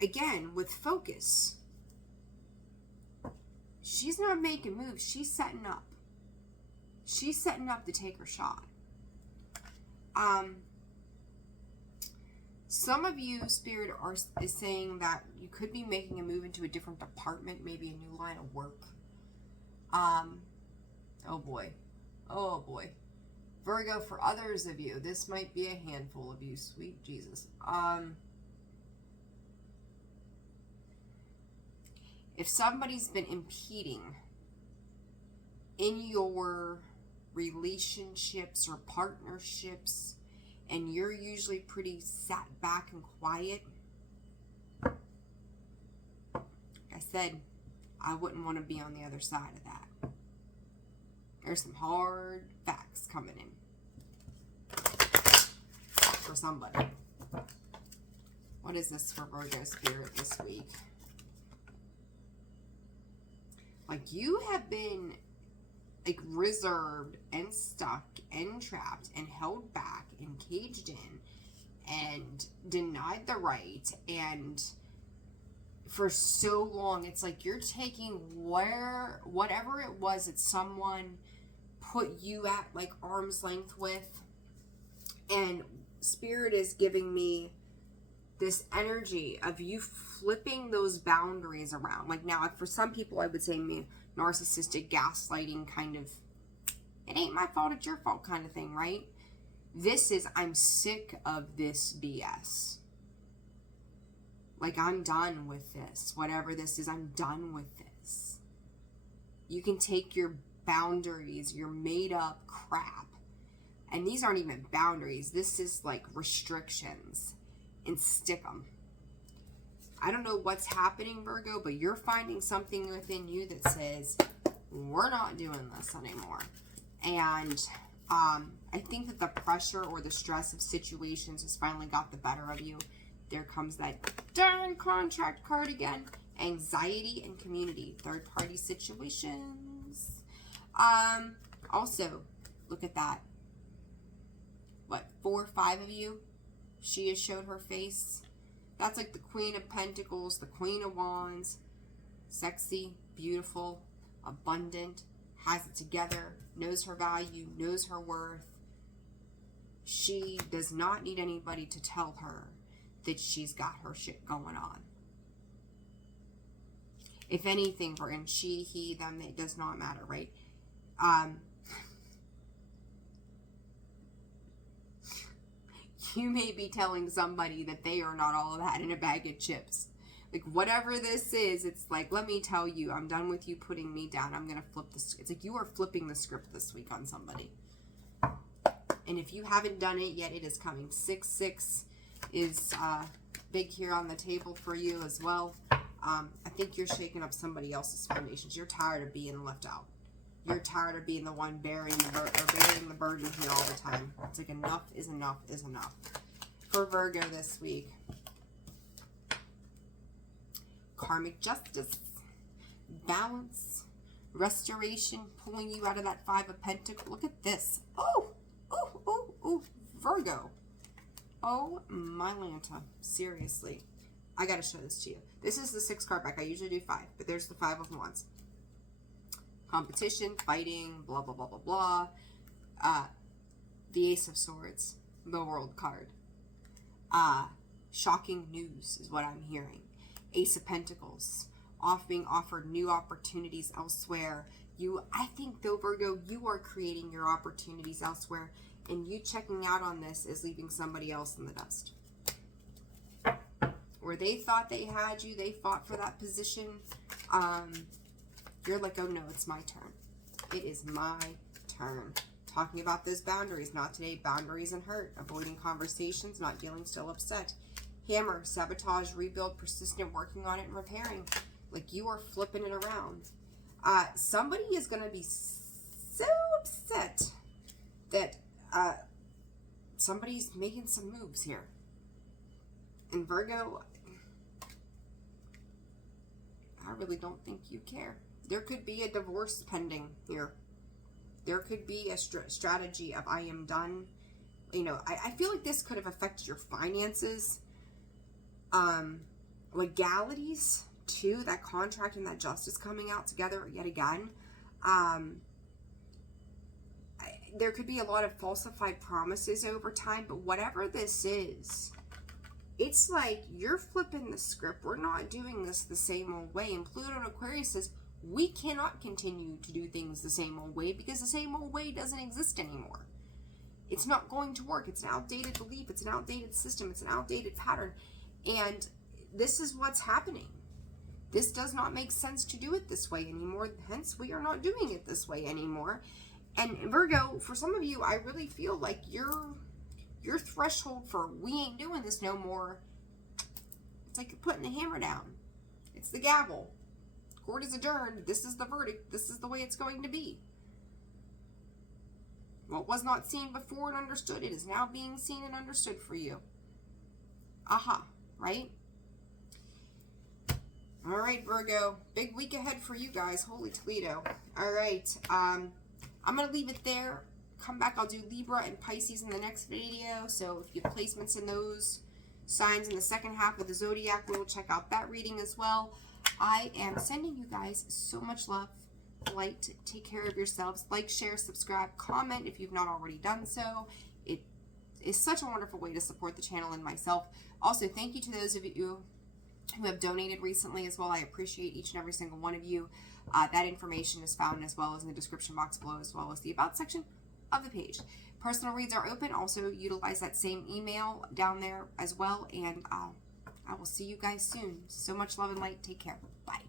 Again, with focus, she's not making moves. She's setting up. She's setting up to take her shot. Some of you, Spirit, is saying that you could be making a move into a different department, maybe a new line of work. Oh boy. Oh boy. Virgo, for others of you, this might be a handful of you, sweet Jesus. If somebody's been impeding in your relationships or partnerships, and you're usually pretty sat back and quiet, like I said, I wouldn't want to be on the other side of that. There's some hard facts coming in for somebody. What is this for Virgo, Spirit, this week? Like, you have been like reserved and stuck and trapped and held back and caged in and denied the right, and for so long it's like you're taking whatever it was that someone put you at like arm's length with, and Spirit is giving me this energy of you flipping those boundaries around. Like, now, for some people, I would say narcissistic, gaslighting kind of, it ain't my fault, it's your fault kind of thing, right? This is, I'm sick of this BS. Like, I'm done with this. Whatever this is, I'm done with this. You can take your boundaries, your made up crap, and these aren't even boundaries. This is like restrictions, and stick them. I don't know what's happening, Virgo, but you're finding something within you that says, we're not doing this anymore. And I think that the pressure or the stress of situations has finally got the better of you. There comes that darn contract card again. Anxiety and community. Third-party situations. Also, look at that. What, 4 or 5 of you? She has showed her face. That's like the Queen of Pentacles, the Queen of Wands. Sexy, beautiful, abundant, has it together, knows her value, knows her worth. She does not need anybody to tell her that she's got her shit going on. If anything, and she, he, them, it does not matter, right? You may be telling somebody that they are not all of that in a bag of chips. Like, whatever this is, it's like, let me tell you, I'm done with you putting me down. I'm going to flip this. It's like you are flipping the script this week on somebody. And if you haven't done it yet, it is coming. 6-6 is big here on the table for you as well. I think you're shaking up somebody else's foundations. You're tired of being left out. You're tired of being the one bearing the burden here all the time. It's like enough is enough is enough. For Virgo this week, karmic justice, balance, restoration, pulling you out of that 5 of Pentacles. Look at this. Oh, oh, oh, oh, Virgo. Oh, my Lanta. Seriously. I got to show this to you. This is the 6 card back. I usually do 5, but there's the 5 of Wands. Competition, fighting, blah, blah, blah, blah, blah. The Ace of Swords, the World card. Shocking news is what I'm hearing. Ace of Pentacles, being offered new opportunities elsewhere. I think though, Virgo, you are creating your opportunities elsewhere, and you checking out on this is leaving somebody else in the dust. Where they thought they had you, they fought for that position. You're like, oh no, it's my turn. It is my turn. Talking about those boundaries, not today. Boundaries and hurt. Avoiding conversations, not feeling still upset. Hammer, sabotage, rebuild, persistent, working on it and repairing. Like you are flipping it around. Somebody is going to be so upset that somebody's making some moves here. And Virgo, I really don't think you care. There could be a divorce pending here. There could be a strategy of I am done. You know, I feel like this could have affected your finances. Legalities too, that contract and that justice coming out together yet again. There could be a lot of falsified promises over time, but whatever this is, it's like you're flipping the script. We're not doing this the same old way. And Pluto and Aquarius says we cannot continue to do things the same old way because the same old way doesn't exist anymore. It's not going to work. It's an outdated belief. It's an outdated system. It's an outdated pattern. And this is what's happening. This does not make sense to do it this way anymore. Hence, we are not doing it this way anymore. And Virgo, for some of you, I really feel like your threshold for we ain't doing this no more, it's like you're putting the hammer down. It's the gavel. Court is adjourned. This is the verdict. This is the way it's going to be. What was not seen before and understood, it is now being seen and understood for you. Aha, right? All right, Virgo. Big week ahead for you guys. Holy Toledo. All right. I'm going to leave it there. Come back. I'll do Libra and Pisces in the next video. So if you have placements in those signs in the second half of the zodiac, we'll check out that reading as well. I am sending you guys so much love, light. Take care of yourselves. Like, share, subscribe, comment if you've not already done so. It is such a wonderful way to support the channel and myself. Also, thank you to those of you who have donated recently as well. I appreciate each and every single one of you. That information is found as well as in the description box below, as well as the About section of the page. Personal reads are open. Also, utilize that same email down there as well. And I will see you guys soon. So much love and light. Take care. Bye.